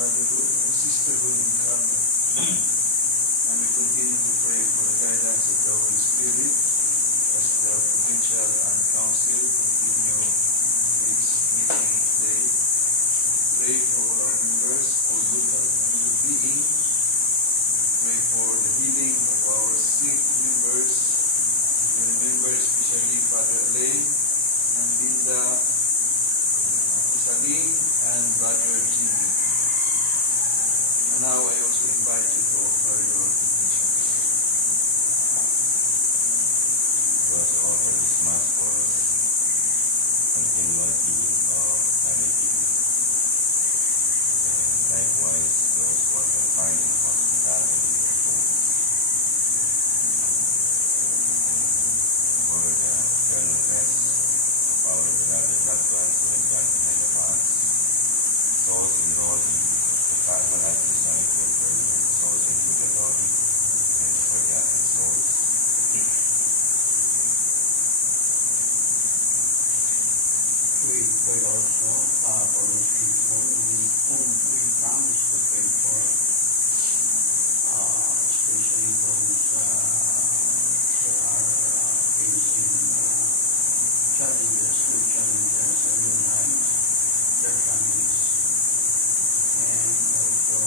brotherhood and sisterhood in Canada. And we continue to pray for the guidance of the Holy Spirit as the Provincial and Council continue its meeting today. Pray for all our members, for good being. Pray for the healing of our sick members. We remember especially Father Alain and Linda, Saline, and Brother Jimmy. And now I also invite you to offer your intentions. We also offer this Mass for continual healing of diabetes. And likewise, those who are confined in hospital and in homes. For the eternal rest of our beloved loved ones who have gone behind the cross, souls enrolled in the Carmelite Society of Bernard, souls in purgatory, and forgotten souls. We pray also for those people whom we promise to pray for, especially those who are facing challenges in their lives, their families, and also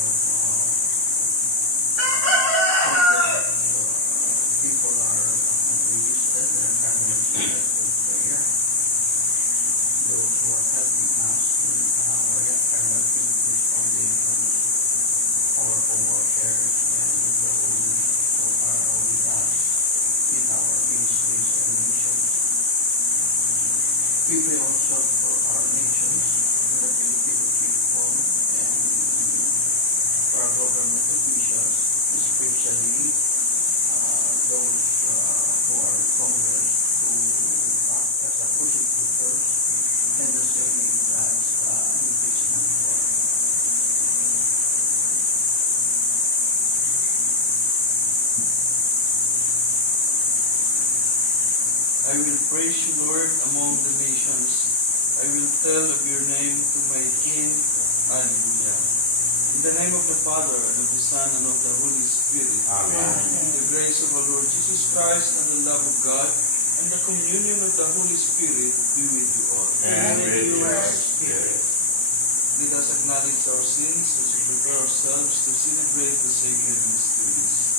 people are registered, their families with prayer. Those who are helping us with our eternal English Foundation, our co-workers, and those who are with us in our ministries and missions. We pray also for our nations, the Filipino people, and for our government officials, especially those who are in Congress who act as a prosecutors and the same as impeachment court. I will praise you, Lord, among the nations. I will tell of your name to my King. Alleluia. In the name of the Father, and of the Son, and of the Holy Spirit. Amen. The grace of our Lord Jesus Christ, and the love of God, and the communion of the Holy Spirit be with you all. And with your spirit. Let us acknowledge our sins as we prepare ourselves to celebrate the sacred mysteries.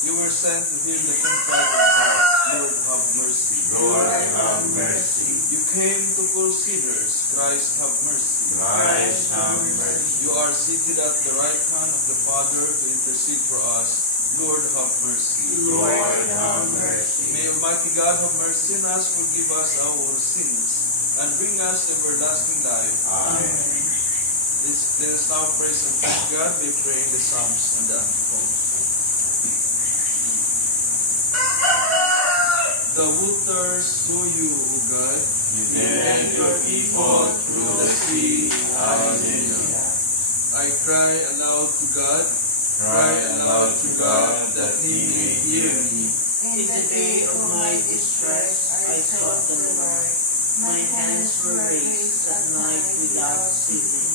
You were sent to heal the contrite heart. Lord, have mercy. Lord, have mercy. You came to call sinners. Christ, have mercy. Christ, have mercy. You are seated at the right hand of the Father to intercede for us. Lord, have mercy. Lord, have mercy. May Almighty God have mercy on us, forgive us our sins, and bring us to everlasting life. Amen. Let us now praise and thank God by praying the Psalms and the Antiphons. The waters saw you, O God. You led your people through the sea. Alleluia. I cry aloud to God. Cry aloud to God that he may hear me. In the day of my distress, I sought the Lord. My hands were raised at night without ceasing.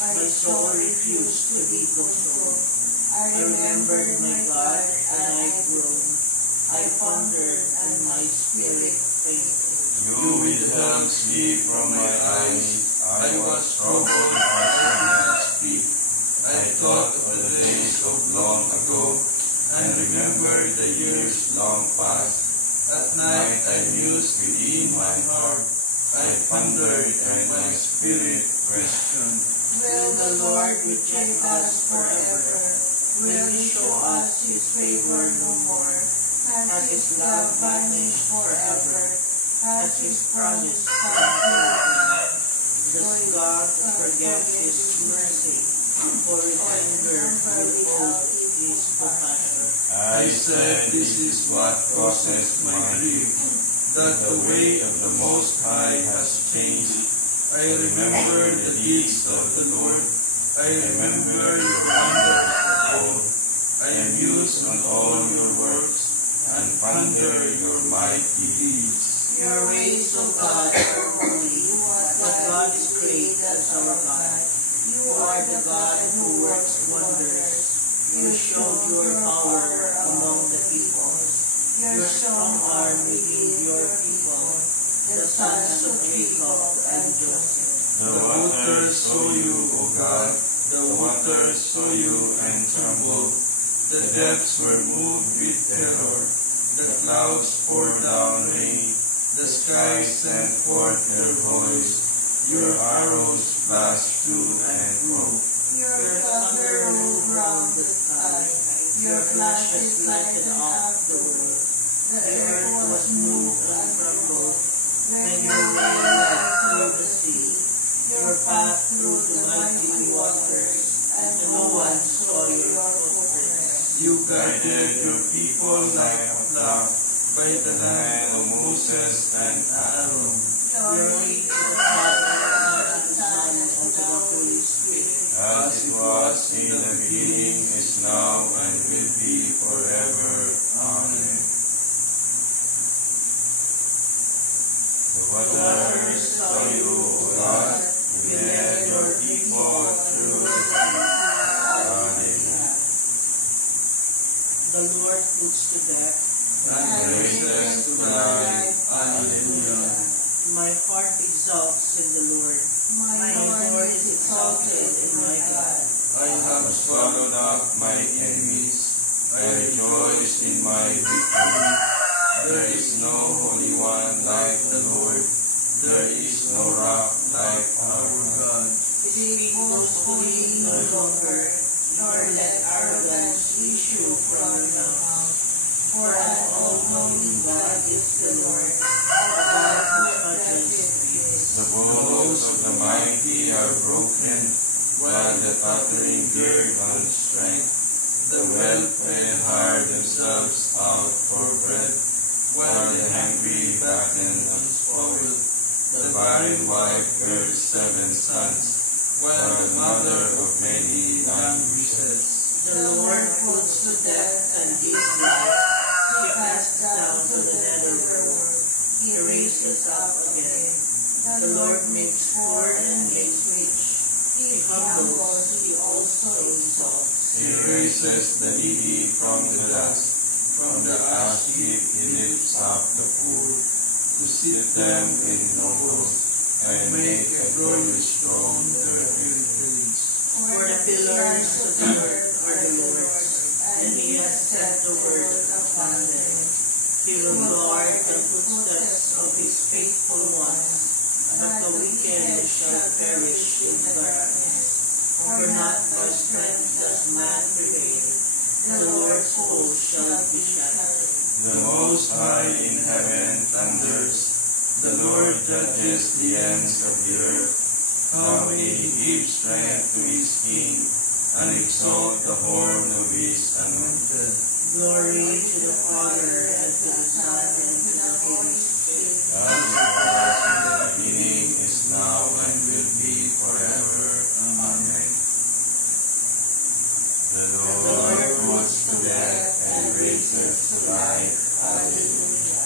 My soul refused to be consoled. I remembered my God, and I groaned. I pondered, and my spirit fainted. You withheld sleep from my eyes. I was troubled, I could not speak. I thought of the days of long ago, and remembered the years long past. At night I mused within my heart. I pondered, and my spirit questioned. Will the Lord reject us forever? Will he show us his favor no more? Has his love vanished forever? Has his promise come true? Does God forget his mercy? For in anger will hold his compassion. I said, this is what causes my grief, that the way of the Most High has changed. I remember the deeds of the Lord. I remember your wonders of old. I muse on all your works, and ponder your mighty deeds. Your ways, O God, are holy, but God is great as our God. You are the God who works wonders. You showed your power among the peoples. Your strong arm redeemed your people, the sons of Jacob and Joseph. The waters saw you, O God, the waters saw you and trembled. The depths were moved with terror. The clouds poured down rain. The skies sent forth their voice. Your arrows flashed to and fro. Your thunder rolled round the sky. Your flashes lighted up the world. The earth was moved and trembled when your wind went through the sea. Your path through the mighty waters, and no one saw your footprints. You guided your people like a flock by the hand of Moses and Aaron. Glory to the Father, and to the Son, and to the Holy Spirit. As it was in the beginning, is now, and will be forever. Amen. The waters saw you, O God, you led your people through the sea. Alleluia. The Lord puts to death. And raises to life. Alleluia. My heart exalts in the Lord. My Lord is exalted in my God. I have swallowed up my enemies. I rejoice in my victory. There is no Holy One like the Lord. There is no rock like our God. Speak boastfully no longer, nor let arrogance issue from your mouth. For an all-knowing God is the Lord, a God who judges peace. The bows of the mighty are broken, while the tottering gird on strength. The well-fed hire themselves out for bread, while the hungry batten on spoil. The barren wife bears 7 sons, while the mother of many languishes. The Lord puts to death and gives life. He casts down to the netherworld. He raises up again. The Lord makes poor and makes rich. He humbles, he also exalts. He raises the needy from the dust. From the ash heap he lifts up the poor, to sit them in nobles, and make a glorious throne their heritage. For the pillars of the earth are the Lord's, and he has set the word upon them. He will guard the footsteps of his faithful ones, but the wicked shall perish in the darkness. For not by strength does man prevail. The Lord's host shall be shattered. The Most High in heaven thunders. The Lord judges the ends of the earth. How may he give strength to his king, and exalt the horn of his anointed. Glory to the Father, and to the Son, and to the Holy Spirit. As it was in the beginning, is now, and will be forever. Amen. The Lord puts to death and raises to life. Alleluia.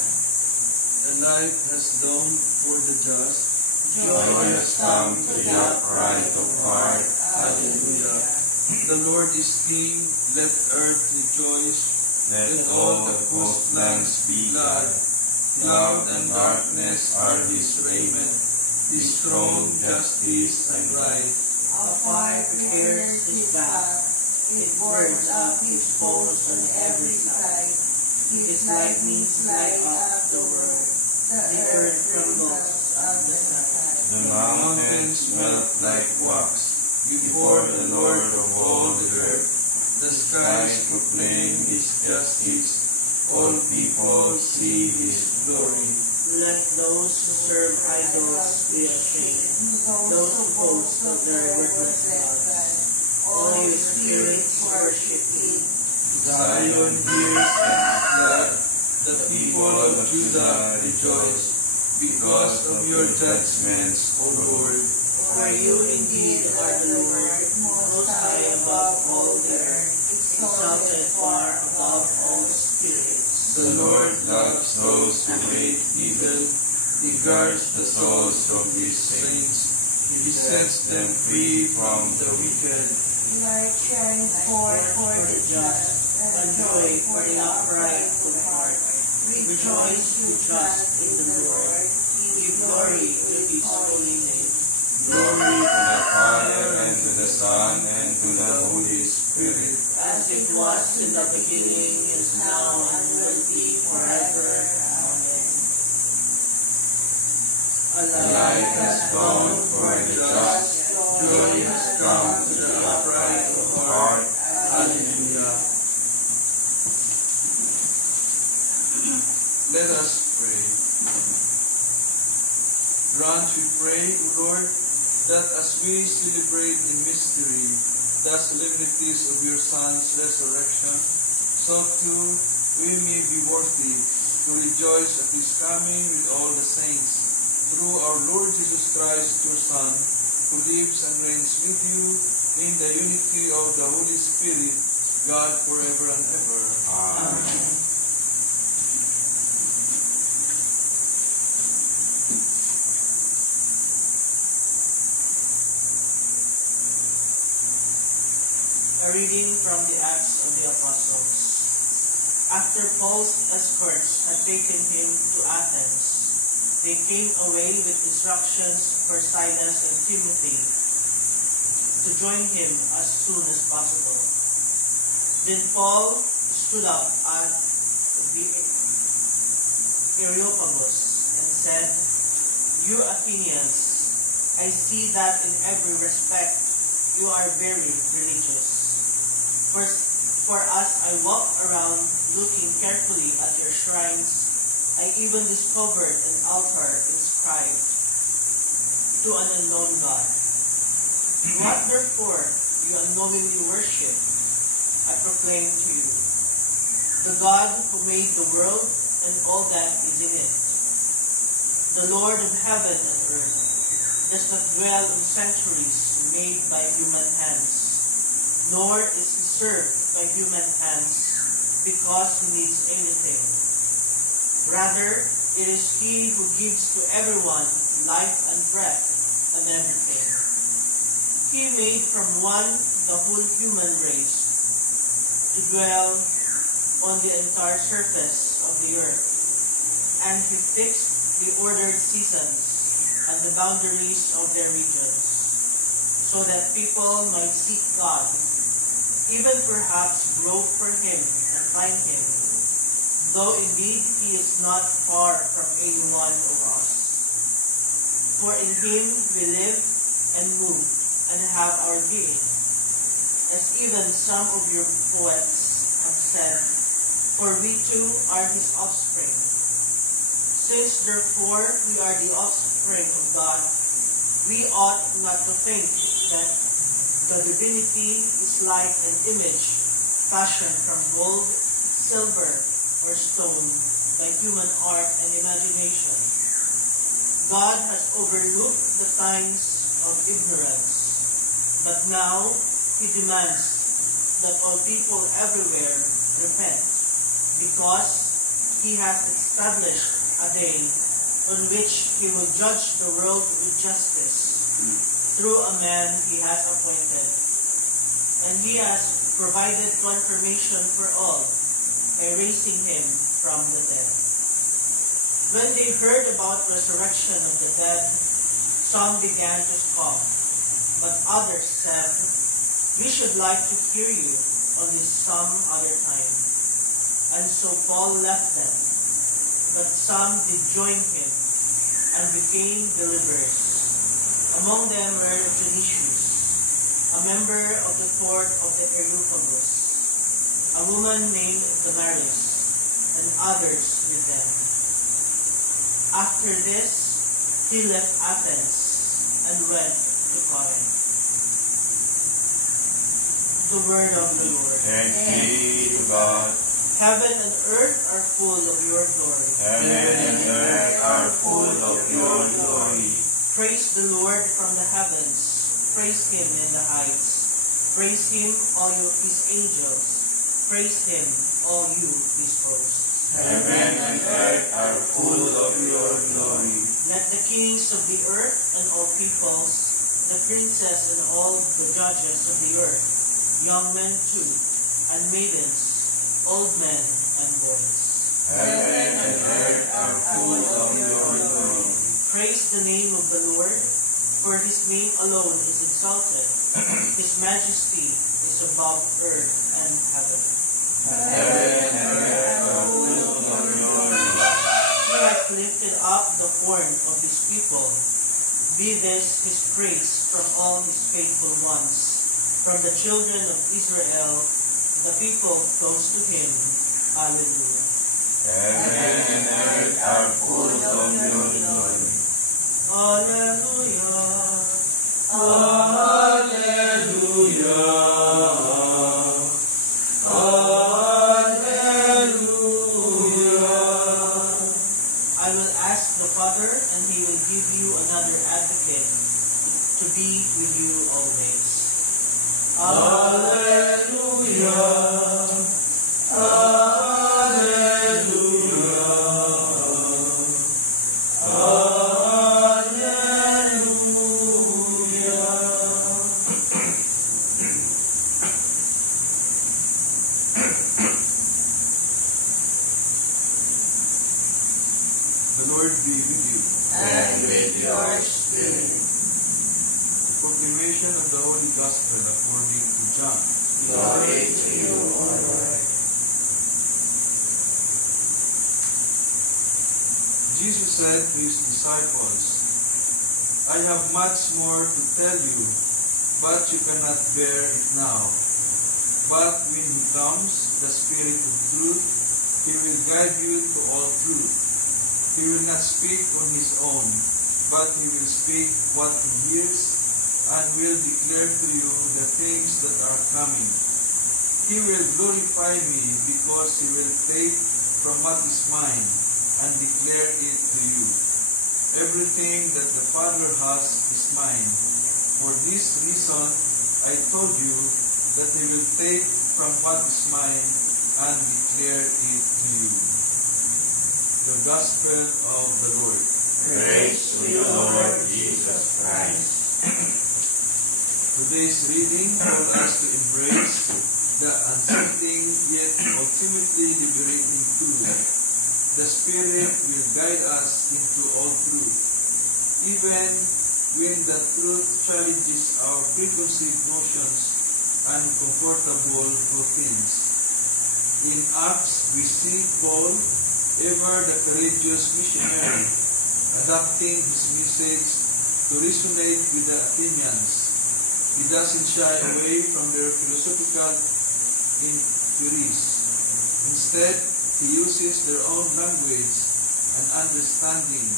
The light has dawned for the just. Joy has come to the upright of heart. Alleluia. The Lord is King, let earth rejoice. Let all the coastlands be glad. Cloud and darkness are his raiment. His throne, justice and right. A fire prepares his path. It burns up his foes on every side. His lightnings light up the world. The earth trembles at the sight. The mountains melt like wax before the Lord of all the earth. The skies proclaim his justice. All people see his glory. Let those who serve idols be ashamed, those who boast of their worthless gods. All you spirits worship him. Zion hears and is glad. The people of Judah rejoice because of your judgments, O Lord. For you indeed are the Lord, most high above all the earth, exalted far above all spirits. The Lord loves those who hate evil. He guards the souls of his saints. He He sets them free from the wicked. Light shines forth for the just, and joy for the upright of heart. Rejoice who trust in the Lord. Give glory to His holy name. Glory to the Father, and to the Son, and to the Holy Spirit. As it was in the beginning, is now, and will be forever. Amen. A light has dawned for the just. Joy has come to the upright of heart. Hallelujah. Let us pray. Grant, we pray, O Lord, that as we celebrate in mystery the solemnities of your Son's resurrection, so too we may be worthy to rejoice at His coming with all the saints, through our Lord Jesus Christ, your Son, who lives and reigns with you in the unity of the Holy Spirit, God forever and ever. Amen. A reading from the Acts of the Apostles. After Paul's escorts had taken him to Athens, they came away with instructions for Silas and Timothy to join him as soon as possible. Then Paul stood up at the Areopagus and said, "You Athenians, I see that in every respect you are very religious. For as I walked around looking carefully at your shrines, I even discovered an altar inscribed to an unknown God. What therefore you unknowingly worship, I proclaim to you, the God who made the world and all that is in it. The Lord of heaven and earth does not dwell in sanctuaries made by human hands, nor is he served by human hands because he needs anything. Rather, it is he who gives to everyone life and breath and everything. He made from one the whole human race to dwell on the entire surface of the earth, and he fixed the ordered seasons and the boundaries of their regions, so that people might seek God, even perhaps grope for him and find him, though indeed he is not far from any one of us. For in him we live and move and have our being, as even some of your poets have said, for we too are his offspring. Since therefore we are the offspring of God, we ought not to think that the divinity is like an image fashioned from gold, silver, or stone by human art and imagination. God has overlooked the times of ignorance, but now he demands that all people everywhere repent, because he has established a day on which he will judge the world with justice through a man he has appointed. And he has provided confirmation for all by raising him from the dead. When they heard about resurrection of the dead, some began to scoff, but others said, "We should like to hear you on this some other time." And so Paul left them, but some did join him and became believers. Among them were Dionysius, a member of the court of the Areopagus, a woman named Damaris, and others with them. After this, he left Athens and went to Corinth. The word of the Lord. Thanks be to God. Heaven and earth are full of your glory. Heaven and earth are full of your glory. Praise the Lord from the heavens. Praise him in the heights. Praise him, all you his angels. Praise him, all you his hosts. Heaven and earth are full of your glory. Let the kings of the earth and all peoples the princes and all the judges of the earth, young men too, and maidens, old men and boys. Heaven and earth are full of your glory. Praise the name of the Lord, for his name alone is exalted. His majesty is above earth and heaven. Heaven and earth are full of your glory. He hath lifted up the horn of his people. Be this his praise from all his faithful ones, from the children of Israel, the people close to him. Alleluia. Heaven and earth are full of your glory. Alleluia. I will ask the Father, and he will give you another advocate to be with you always. The Lord be with you. And with your spirit. Proclamation of the Holy Gospel according to John. Glory to you, O Lord. Jesus said to his disciples, I have much more to tell you, but you cannot bear it now. But when he comes, the Spirit of truth, he will guide you to all truth. He will not speak on his own, but he will speak what he hears, and will declare to you the things that are coming. He will glorify me, because he will take from what is mine, and declare it to you. Everything that the Father has is mine. For this reason I told you that he will take from what is mine and declare it to you. The Gospel of the Lord. Praise to you, Lord Jesus Christ. Today's reading calls us to embrace the unsettling yet ultimately liberating truth. The Spirit will guide us into all truth, even when the truth challenges our preconceived notions and comfortable routines. In Acts, we see Paul, ever the courageous missionary, adapting his message to resonate with the Athenians. He doesn't shy away from their philosophical inquiries. Instead, he uses their own language and understanding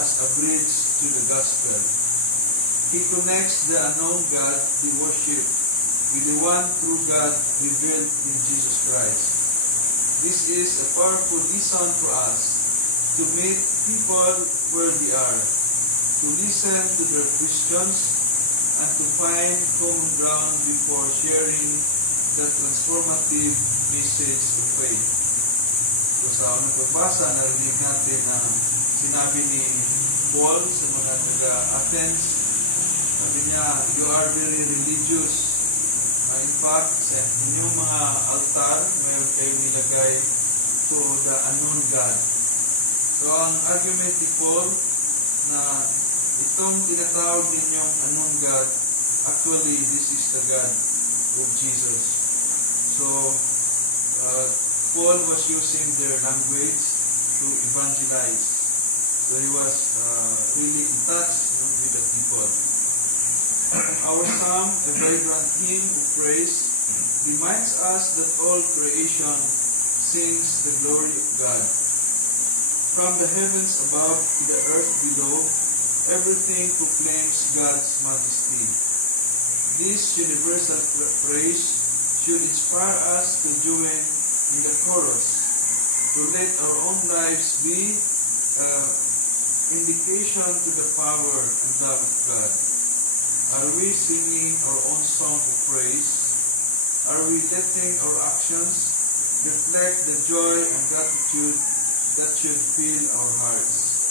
as a bridge to the gospel. He connects the unknown God they worship with the one true God revealed in Jesus Christ. This is a powerful lesson for us to meet people where they are, to listen to their questions, and to find common ground before sharing the transformative message of faith. So sa unang pagbasa, narinig natin na sinabi ni Paul sa mga taga-Athens, sabi niya, you are very religious. In fact, sa inyong mga altar, mayroon kayong nilagay to the unknown God. So ang argument ni Paul na itong tinatawag ninyong unknown God, actually, this is the God of Jesus. So, Paul was using their language to evangelize. So he was really in touch with the people. Our psalm, a vibrant hymn of praise, reminds us that all creation sings the glory of God. From the heavens above to the earth below, everything proclaims God's majesty. This universal praise should inspire us to join in the chorus, to let our own lives be indication to the power and love of God. Are we singing our own song of praise? Are we letting our actions reflect the joy and gratitude that should fill our hearts?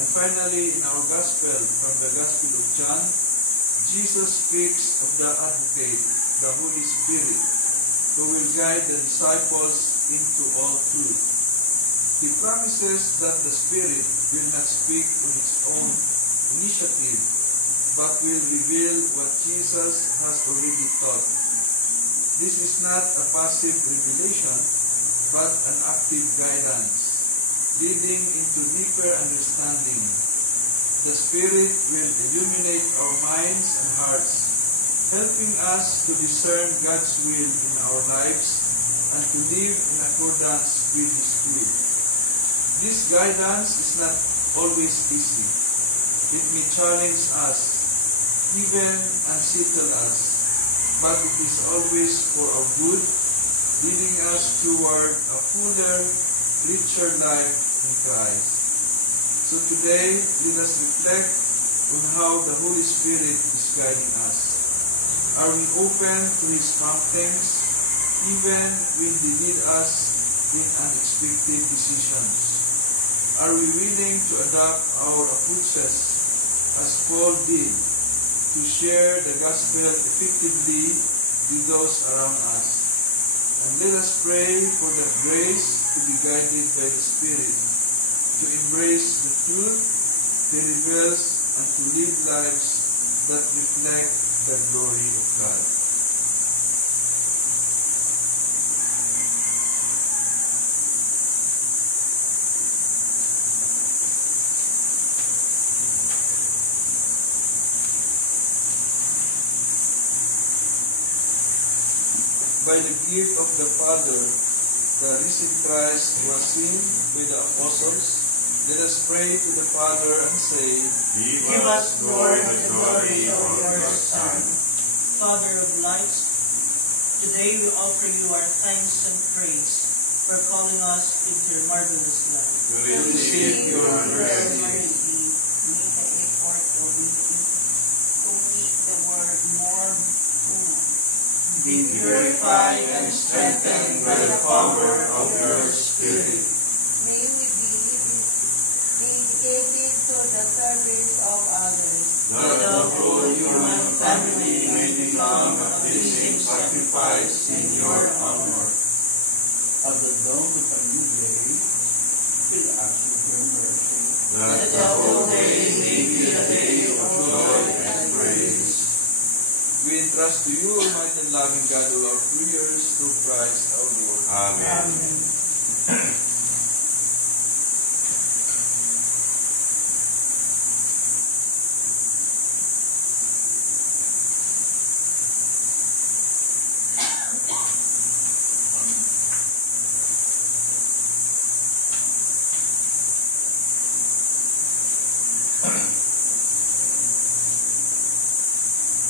And finally, in our Gospel, from the Gospel of John, Jesus speaks of the Advocate, the Holy Spirit, who will guide the disciples into all truth. He promises that the Spirit will not speak on its own initiative, but will reveal what Jesus has already taught. This is not a passive revelation, but an active guidance, leading into deeper understanding. The Spirit will illuminate our minds and hearts, helping us to discern God's will in our lives and to live in accordance with His will. This guidance is not always easy. It may challenge us, even unsettle us, but it is always for our good, leading us toward a fuller, richer life in Christ. So today, let us reflect on how the Holy Spirit is guiding us. Are we open to His promptings, even when they lead us in unexpected decisions? Are we willing to adopt our approaches as Paul did, to share the gospel effectively with those around us? And let us pray for the grace to be guided by the Spirit, to embrace the truth He reveals, and to live lives that reflect the glory of God. By the gift of the Father, the risen Christ was seen by the apostles. Let us pray to the Father and say, Give us, Lord, the glory of your Son. Father of lights, today we offer you our thanks and praise for calling us into your marvelous light. We receive your mercy. Make the effort of meeting to make the word more full. Be purified and strengthened by the power of your Spirit. May we be dedicated to the service of others. That the whole human family may become a pleasing sacrifice in your honor. At the dawn of a new day, we'll ask for your mercy. That the whole day may be a day of joy and praise. we entrust to you, Almighty and loving God, all our prayers through Christ our Lord. Amen.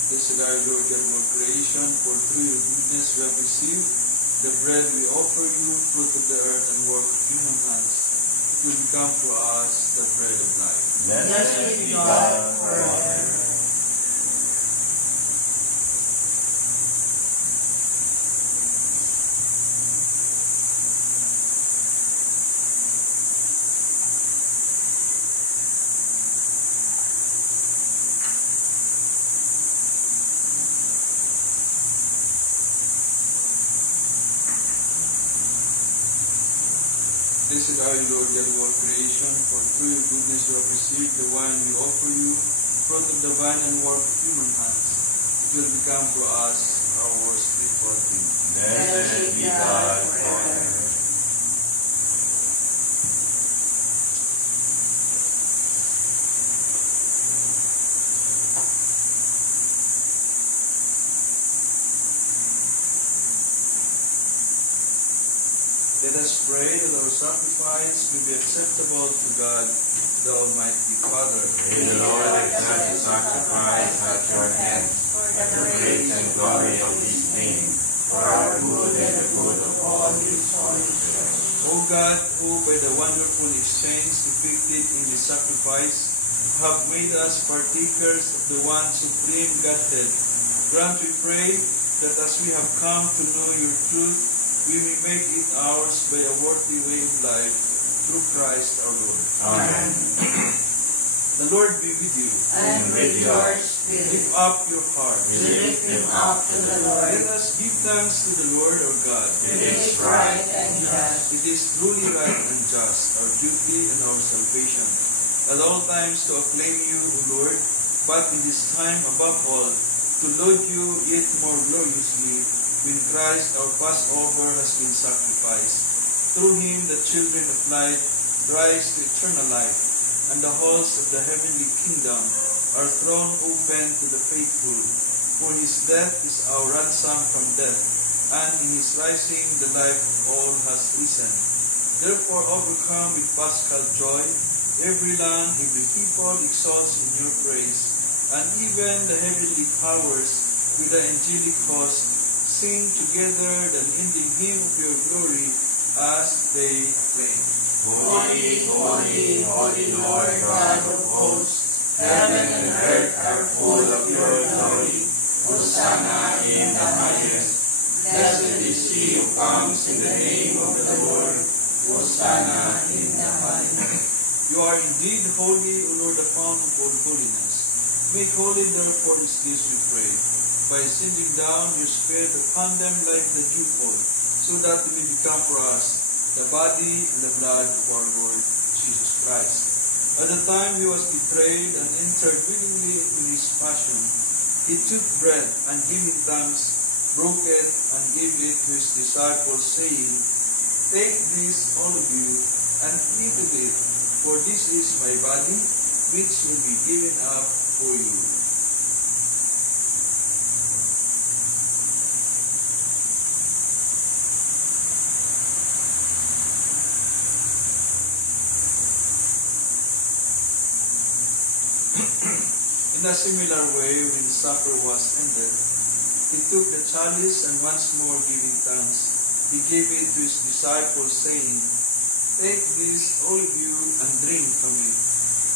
Blessed are you, Lord God of all creation, for through your goodness we have received the bread we offer you, fruit of the earth and work of human hands. It will become for us the bread of life. Blessed be God forever. Blessed are you, Lord God of all creation, for through your goodness you have received the wine we offer you, fruit of the vine and work of human hands. It will become for us our spiritual drink. Blessed be God forever. Let us pray that our sacrifice may be acceptable to God, the Almighty Father. May the Lord accept the sacrifice at your hands, for the praise and glory of His name, for our good and the good of all His holy church. O God, who by the wonderful exchange depicted in the sacrifice have made us partakers of the one supreme Godhead, grant, we pray, that as we have come to know your truth, we may make it ours by a worthy way of life, through Christ our Lord. Amen. The Lord be with you. And with your spirit. Lift up your hearts. We lift them up to the Lord. Let us give thanks to the Lord our God. It is right and just. It is truly right and just, our duty and our salvation, at all times to acclaim you, O Lord, but in this time above all, to laud you yet more gloriously, when Christ our Passover has been sacrificed. Through him the children of light rise to eternal life, and the halls of the heavenly kingdom are thrown open to the faithful. For his death is our ransom from death, and in his rising the life of all has risen. Therefore overcome with paschal joy, every land, every people exalts in your praise, and even the heavenly powers with the angelic host sing together the unending hymn of your glory as they acclaim. Holy, holy, holy Lord God of hosts, heaven and earth are full of your glory. Hosanna in the highest. Blessed is he who comes in the name of the Lord. Hosanna in the highest. You are indeed holy, O Lord, the fount of all holiness. Make holy therefore these gifts, we pray, by sending down your Spirit upon them like the dewfall, so that they may become for us the body and the blood of our Lord Jesus Christ. At the time he was betrayed and entered willingly into his passion, he took bread and giving thanks, broke it and gave it to his disciples, saying, Take this, all of you, and eat of it, for this is my body, which will be given up for you. In a similar way, when supper was ended, he took the chalice and once more giving thanks, he gave it to his disciples, saying, Take this, all of you, and drink from it.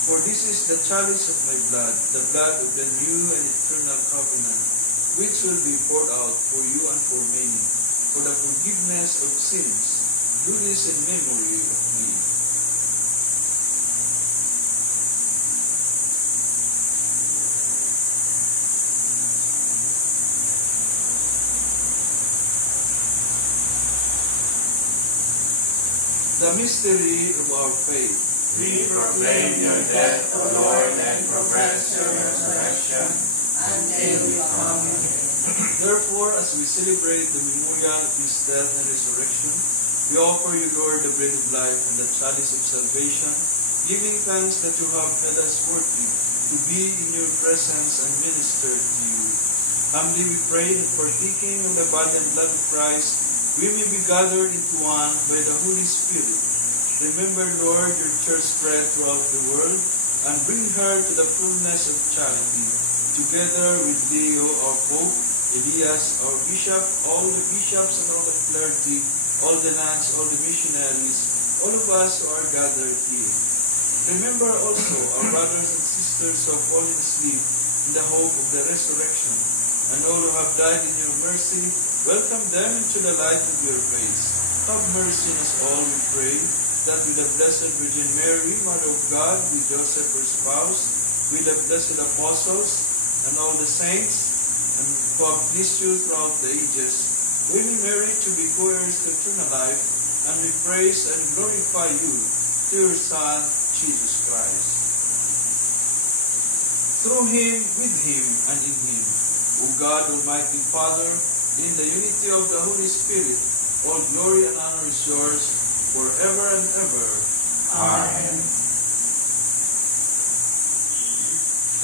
For this is the chalice of my blood, the blood of the new and eternal covenant, which will be poured out for you and for many, for the forgiveness of sins. Do this in memory of me. The mystery of our faith. We proclaim your death, O Lord, and profess your resurrection until you come again. Therefore, as we celebrate the memorial of his death and resurrection, we offer you, Lord, the bread of life and the chalice of salvation, giving thanks that you have made us worthy to be in your presence and minister to you. Humbly we pray that partaking of the body and blood of Christ, we may be gathered into one by the Holy Spirit. Remember, Lord, your church spread throughout the world, and bring her to the fullness of charity, together with Leo, our Pope, Elias, our Bishop, all the bishops and all the clergy, all the nuns, all the missionaries, all of us who are gathered here. Remember also our brothers and sisters who have fallen asleep in the hope of the resurrection, and all who have died in your mercy. Welcome them into the light of your face. Have mercy on us all, we pray, that with the Blessed Virgin Mary, Mother of God, with Joseph her spouse, with the blessed apostles, and all the saints, and who have pleased you throughout the ages, we may merit to be co-heirs to eternal life, and we praise and glorify you through your Son, Jesus Christ. Through him, with him, and in him, O God, Almighty Father, in the unity of the Holy Spirit, all glory and honor is yours forever and ever. Amen.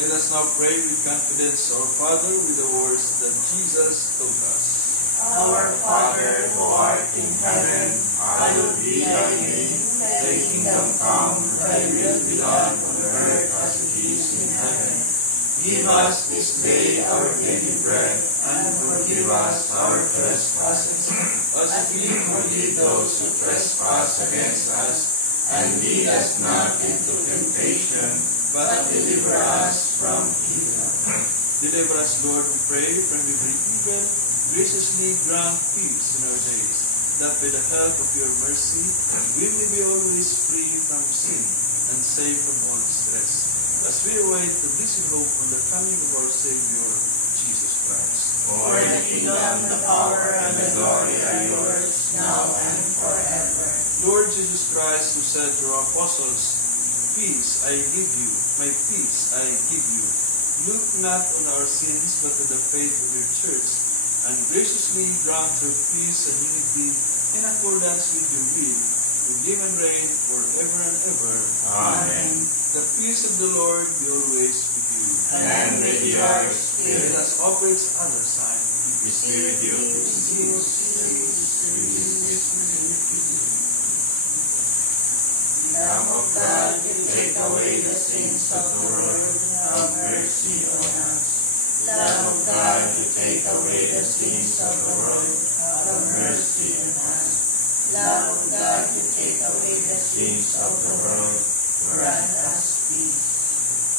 Let us now pray with confidence our Father with the words that Jesus taught us. Our Father, who art in heaven, hallowed be thy name. Thy kingdom come, thy will be done on earth as it is in heaven. Give us this day our daily bread, and forgive us our trespasses, as we forgive those who trespass against us. And lead us not into temptation, but deliver us from evil. Deliver us, Lord, we pray, from every evil. Graciously grant peace in our days, that by the help of your mercy, we may be always free from sin and safe from all distress, as as we await the blessed hope on the coming of our Savior, Jesus Christ. For the kingdom, the power, and the glory are yours, now and forever. Lord Jesus Christ, who said to our apostles, "Peace I give you, my peace I give you," look not on our sins, but to the faith of your church, and graciously grant her peace and unity in accordance with your will, who live and reign forever and ever. Amen. The peace of the Lord be always with you. And with your Let spirit. us offer its other sign. Peace be with you. Lamb of God, you take away the sins of the world, have mercy on us. Lamb of God, you take away the sins of the world, have mercy on us. Lamb of God, you take away the sins of the world, grant us peace.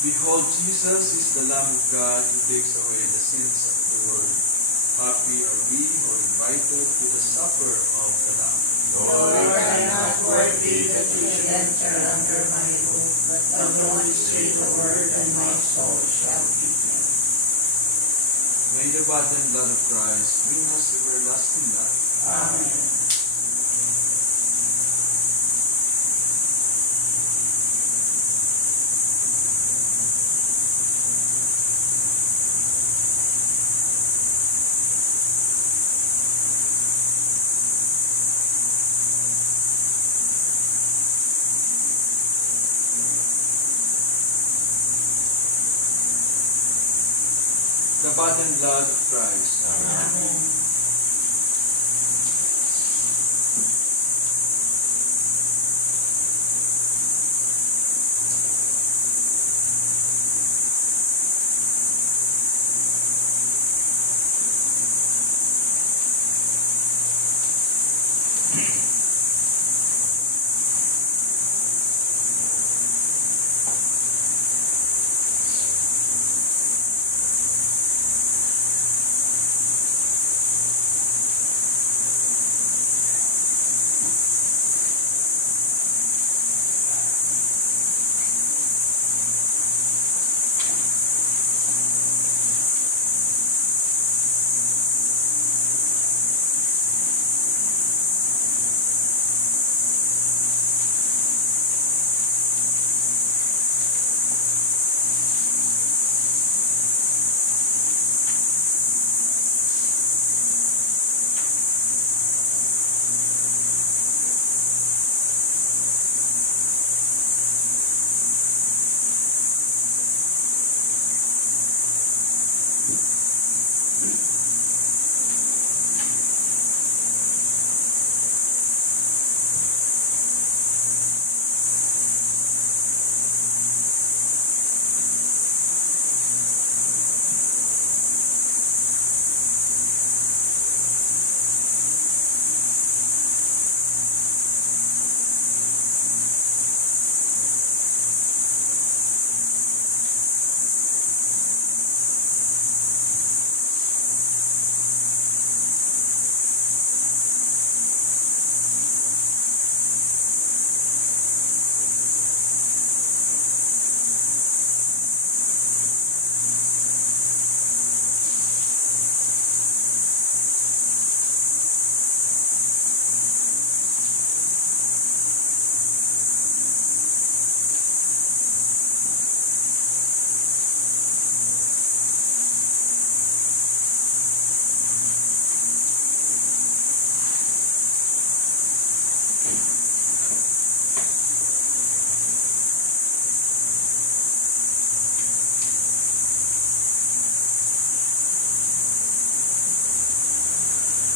Behold, Jesus is the Lamb of God who takes away the sins of the world. Happy are we who are invited to the supper of the Lamb. Lord, I am not worthy that you should enter under my roof, but only say the word, and my soul shall be healed. May the body and blood of Christ bring us everlasting life. Amen. The body and blood of Christ. Amen.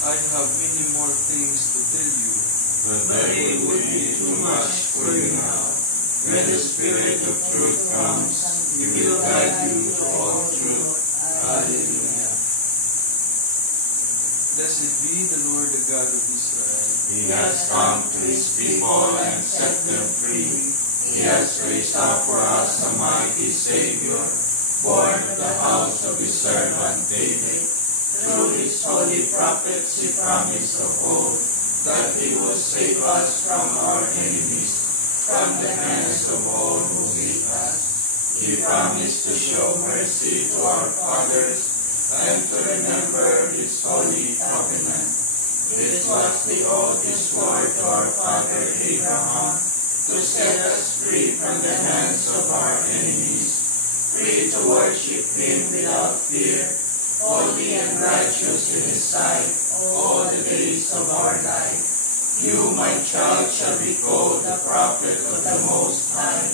I have many more things to tell you, But it would be too much for you now. When the Spirit of truth comes, He will guide you to all truth. Hallelujah. Blessed be the Lord, the God of Israel. He has come to His people and set them free. He has raised up for us a mighty Savior, born of the house of His servant David. Through His holy prophets He promised of old that He will save us from our enemies, from the hands of all who hate us. He promised to show mercy to our fathers and to remember His holy covenant. This was the oath He swore to our father Abraham, to set us free from the hands of our enemies, free to worship Him without fear, holy and righteous in His sight all the days of our life. You, my child, shall be called the prophet of the Most High,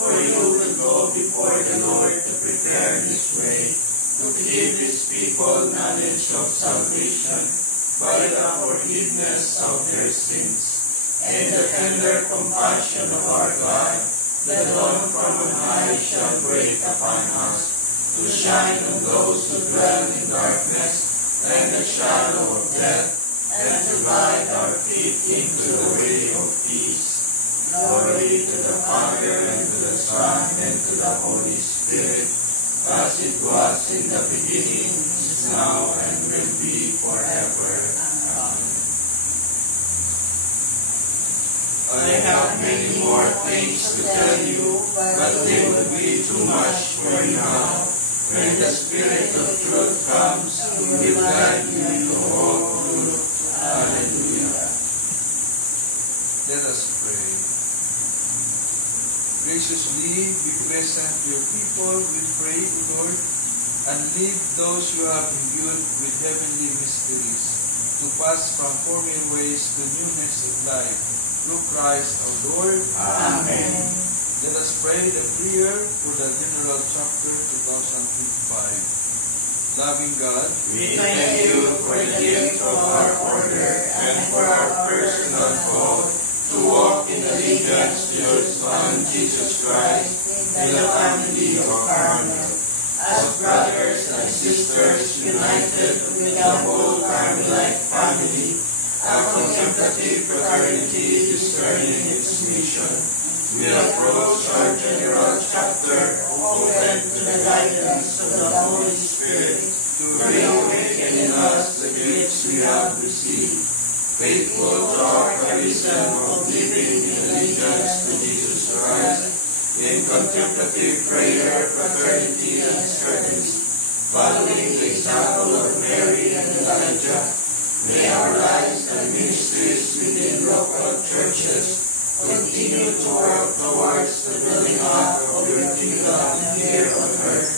for you will go before the Lord to prepare His way, to give His people knowledge of salvation by the forgiveness of their sins. And the tender compassion of our God, the dawn from on high, shall break upon us, to shine on those who dwell in darkness and the shadow of death, and to guide our feet into the way of peace. Glory to the Father, and to the Son, and to the Holy Spirit, as it was in the beginning, is now, and will be forever. Amen. I have many more things to tell you, but they will be too much for you now. When the Spirit of truth comes, He will guide you into all truth. Hallelujah. Let us pray. Graciously be present to your people, we pray, O Lord, and lead those you have imbued with heavenly mysteries to pass from former ways to newness of life, through Christ our Lord. Amen. Let us pray the prayer for the General Chapter 2025. Loving God, We thank you for the gift of our order and for our personal call to walk in allegiance to your Son, Jesus Christ, in the family of Carmel. As brothers and sisters united with the whole Carmelite family, a contemplative fraternity discerning its mission, we approach our General Chapter open to the guidance of the Holy Spirit to reawaken in us the gifts we have received, faithful to our charism of living in allegiance to Jesus Christ, in contemplative prayer, fraternity, and service, following the example of Mary and Elijah. May our lives and ministries within local churches continue to work towards the building up of your kingdom here on earth.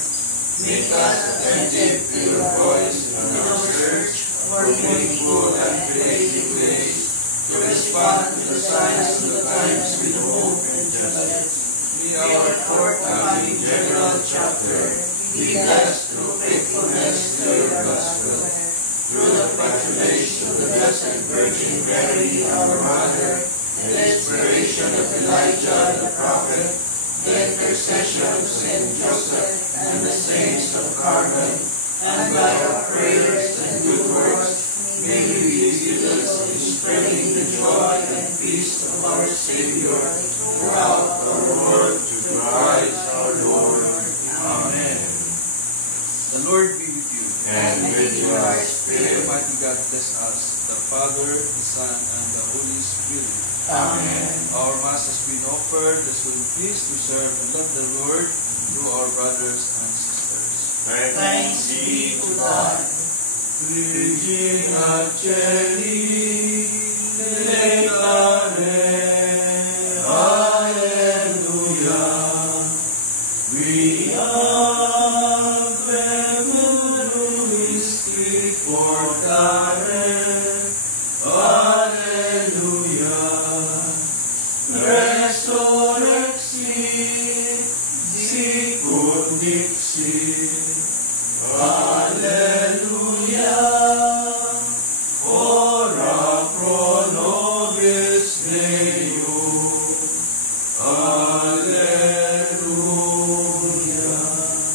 Make us attentive to your voice in our search for meaningful and creative ways to respond to the signs of the times with hope and justice. May our forthcoming General Chapter be blessed through faithfulness to your gospel, through the patronage of the Blessed Virgin Mary, our Mother, and the inspiration of Elijah the prophet, the intercession of Saint Joseph and the saints of Carmel, and by our prayers and good works, may you be zealous in spreading the joy and peace of our Savior throughout our world, through Christ our Lord. Amen. the Lord be with you. And with your May spirit. Almighty God bless us, the Father, the Son, and the Holy Spirit. Amen. Our Mass has been offered, as we please to serve and love the Lord through our brothers and sisters. Thanks be to God. Regina Celi, Lecare, Alleluia. We portare, Alleluia. Resurrexit, sicut dixit,